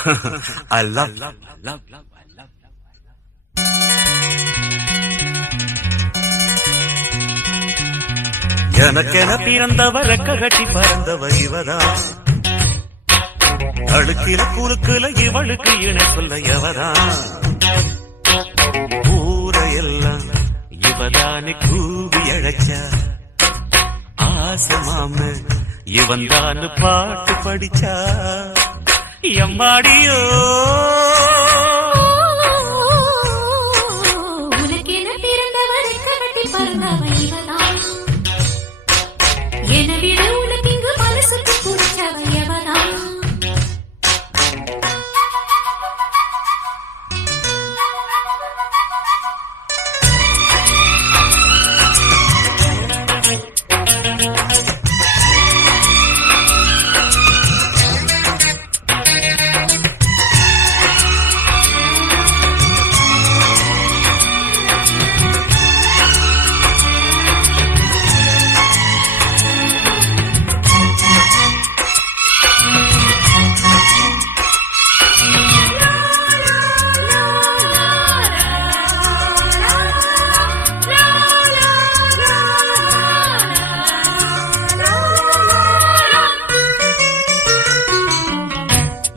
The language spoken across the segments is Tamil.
I love. எனக்கென பிறந்தவ ரெக்க கட்டி பறந்தவ இவதான். அழுக்கில குறுக்குல இவளுக்கு இணை சொல்ல எவதான். ஊரையெல்லாம் இவதானே கூவி அழைச்சா. ஆசமாம இவன் தான் பாட்டு படிச்சா. எம்மாடியோ உனக்கென பிறந்தவர் கட்டி பறந்தவ இவதான். என விட உனக்கு இங்கு மனசுக்கு பிடிச்சவ எவதான்.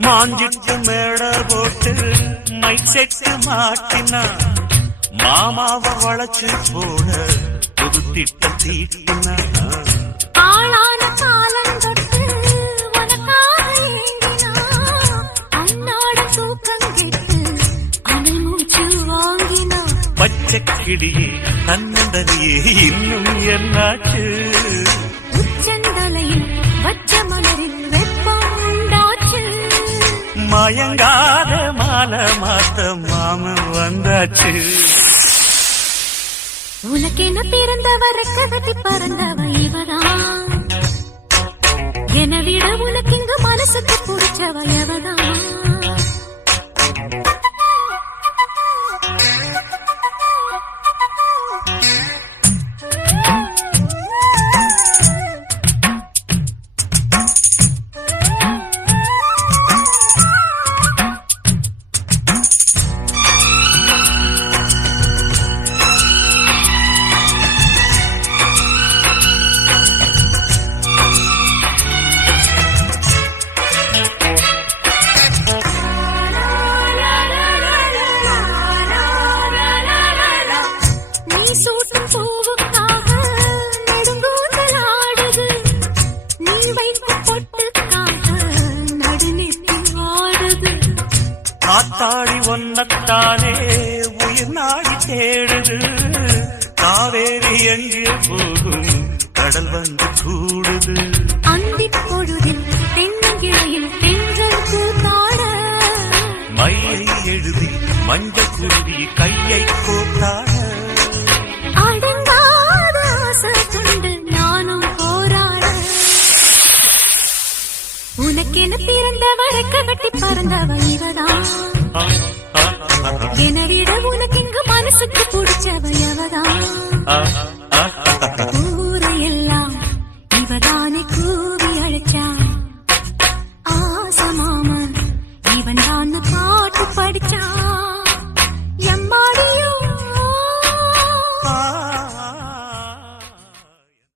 மாஞ்சிட்டு மேட போட்டு மைக் செட்டு மாட்டினா. மாமாவை வளைச்சு போட புது திட்டம் தீட்டினா. ஆளான காலம் தொட்டு உனக்காக ஏங்கினா. அன்னாட தூக்கம் கெட்டு அனல் மூச்சு வாங்கினா. பச்சை கிளியே தன்னந்தனியே இன்னும் என்னாச்சு. உச்சந்தலையில் வச்ச மலரில் வெப்பம் உண்டாச்சு. மயங்காத மாலை மாத்த மாமன் வந்தாச்சு. உனக்கென பிறந்தவர் கட்டி பறந்தவ இவதான். என விட உனக்கு இங்கு மனசுக்கு பிடிச்சவ எவதான். சூட்டும் பூவுக்காக நெடுங்கூந்தல் ஆடுது. நீ வைத்த பொட்டுக்காக நடுநெத்தி ஆடுது. காத்தாடி ஒன்னத்தானே உயிர் நாடி தேடுது. காவேரி எங்கே போகும் கடல் வந்து கூடுது. அந்திப் பொழுதில் தென்னங்கிளையில் பெண்கள் கூத்தாட. மையை எழுதி மஞ்சள் குருவி கையை கோத்தாட. அடங்காத ஆசை கொண்டு நானும் போராட. உனக்கென பிறந்தவரை கட்டி பறந்தவ இவதான். என விட உனக்கு இங்கு மனசுக்கு பிடிச்சவ எவதான்.